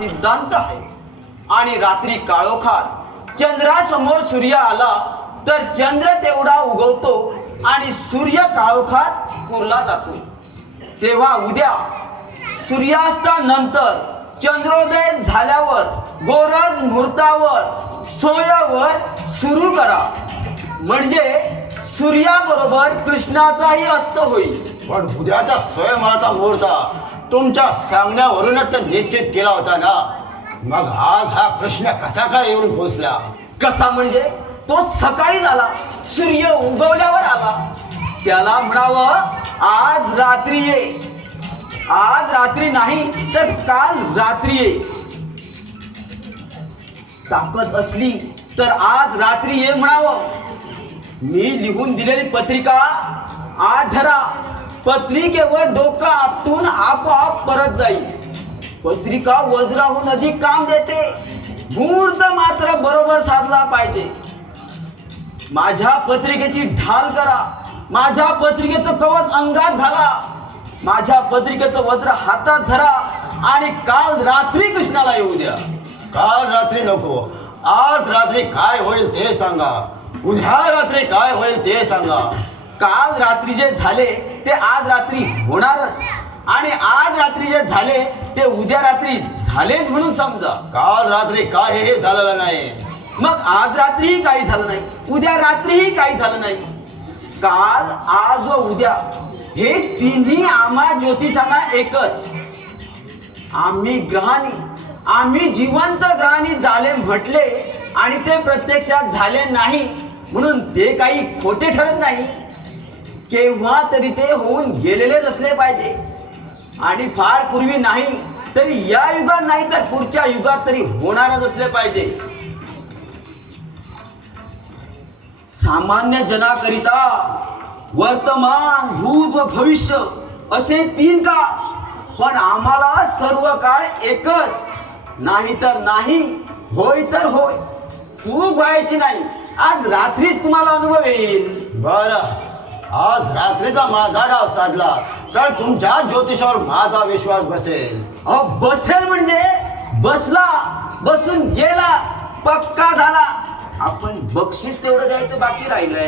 सिद्धांत आहे. आणि रात्री काळोखात चंद्रासमोर सूर्य आला तर चंद्र तेवढा उगवतो आणि सूर्य काळोखात पुरला जातो. तेव्हा उद्या सूर्यास्तानंतर चंद्रोदय झाल्यावर गोरज मुहूर्तावर सोयावर सुरू करा, म्हणजे सूर्याबरोबर कृष्णाचाही अस्त होईल. पण उद्याचा स्वयंवराचा मुहूर्त तुमच्या सांगण्यावरूनच तर निश्चित केला होता ना. मग आज हा प्रश्न कसा काय येऊन पोहोचला? कसा म्हणजे तो सकाळी झाला, सूर्य उगवल्यावर आला. त्याला म्हणावं आज रात्री ये, आज रात्री नाही तर काल रात्री ये. ताकद असली तर आज रात्री ये म्हणावं. मी लिहून दिलेली पत्रिका आढरा, पत्रिकेवर डोकं आपटून आपोआप परत जाईल. पत्रिका वज्राहून अधिक काम देते, मुहूर्त मात्र बरोबर साधला पाहिजे. माझ्या पत्रिकेची ढाल करा, माझ्या पत्रिकेचं कवच अंगात घाला, माझ्या पत्रिकेचं वज्र हातात धरा आणि काल रात्री कृष्णाला येऊ द्या. काल रात्री नको, आज रात्री काय होईल ते सांगा. उद्या रात्री काय होईल ते सांगा. काल रात्री जे झाले ते आज रात्री होणारच, आणि आज रात्री जे झाले ते उद्या रात्री झालेच म्हणून समजा. काल रात्री काहीही झालेलं नाही, मग आज रात्रीही काही झालं नाही, उद्या रात्रीही काही झालं नाही. काल, आज व उद्या हे तिन्ही आम्हा ज्योतिषांना एकच. आम्ही ग्रहाणी, आम्ही जिवंत ग्रहाणी झाले म्हटले आणि ते प्रत्यक्षात झाले नाही म्हणून ते काही खोटे ठरत नाही. केव्हा तरी ते होऊन गेलेलेच असले पाहिजे, आणि फार पूर्वी नाही तरी या युगात नाही तर पुढच्या युगात तरी होणारच असले पाहिजे. सामान्य जनाकरिता वर्तमान, भूत व भविष्य असे तीन काळ, पण आम्हाला सर्व काळ एकच. नाही तर नाही, होय तर होय. चूक व्हायची नाही. आज रात्रीच तुम्हाला अनुभव येईल. बरं, आज रात्रीचा माझा डाव साधला तर तुमच्या ज्योतिषावर माझा विश्वास बसेल. अहो बसेल म्हणजे बसला, बसून गेला, पक्का झाला. आपण बक्षीस तेवढं द्यायचं बाकी राहिलंय.